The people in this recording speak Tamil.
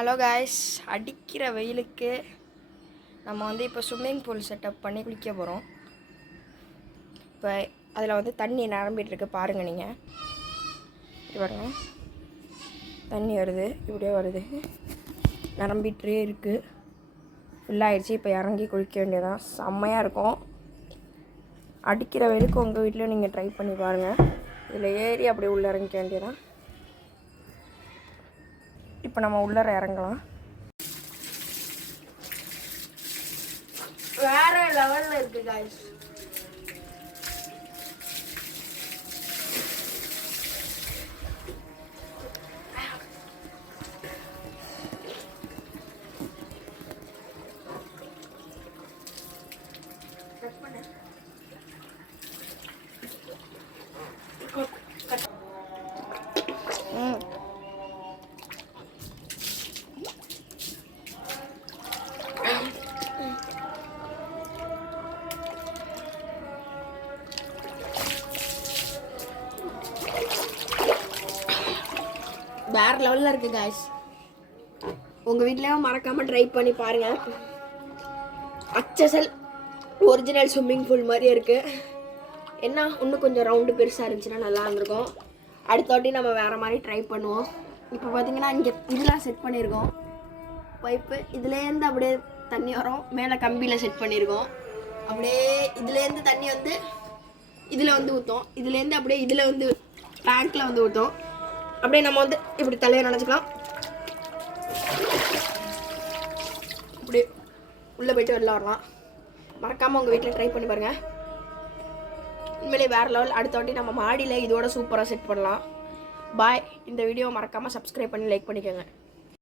ஹலோ காய்ஸ், அடிக்கிற வெயிலுக்கு நம்ம இப்போ ஸ்விம்மிங் பூல் செட்டப் பண்ணி குளிக்க போகிறோம். இப்போ அதில் தண்ணி நிரம்பிட்டுருக்கு பாருங்கள். நீங்கள் பாருங்க, தண்ணி வருது, இப்படியே வருது, நிரம்பிட்டே இருக்குது, ஃபுல்லாகிடுச்சு. இப்போ இறங்கி குளிக்க வேண்டியதான். செம்மையாக இருக்கும். அடிக்கிற வெயிலுக்கு உங்கள் வீட்டில் நீங்கள் ட்ரை பண்ணி பாருங்கள். இதில் ஏறி அப்படியே உள்ளே இறங்கிக்க வேண்டியதான். இப்போ நம்ம உள்ளர இறங்கலாம். வேற லெவலில் இருக்குது காய்ஸ். வேற லெவலில் இருக்குது காய்ஸ். உங்கள் வீட்லேயும் மறக்காமல் ட்ரை பண்ணி பாருங்கள். HSL ஒரிஜினல் ஸ்விம்மிங் பூல் மாதிரியே இருக்குது. என்ன இன்னும் கொஞ்சம் ரவுண்டு பெருசாக இருந்துச்சுன்னா நல்லா இருந்திருக்கும். அடுத்த வாட்டி நம்ம வேறு மாதிரி ட்ரை பண்ணுவோம். இப்போ பார்த்தீங்கன்னா இங்கே இதெல்லாம் செட் பண்ணியிருக்கோம். பைப்பு இதுலேருந்து அப்படியே தண்ணி வரும். மேலே கம்பியில் செட் பண்ணியிருக்கோம். அப்படியே இதுலேருந்து தண்ணி இதில் ஊற்றும். இதுலேருந்து அப்படியே இதில் டேங்க்கில் ஊற்றும். அப்படியே நம்ம இப்படி தலையை நினச்சிக்கலாம். இப்படி உள்ளே போய்ட்டு வெளில வரலாம். மறக்காமல் உங்கள் வீட்டில் ட்ரை பண்ணி பாருங்கள். உண்மையிலே வேறு லெவல். அடுத்த வாட்டி நம்ம மாடியில் இதோட சூப்பராக செட் பண்ணலாம். பாய். இந்த வீடியோ மறக்காமல் சப்ஸ்கிரைப் பண்ணி லைக் பண்ணிக்கோங்க.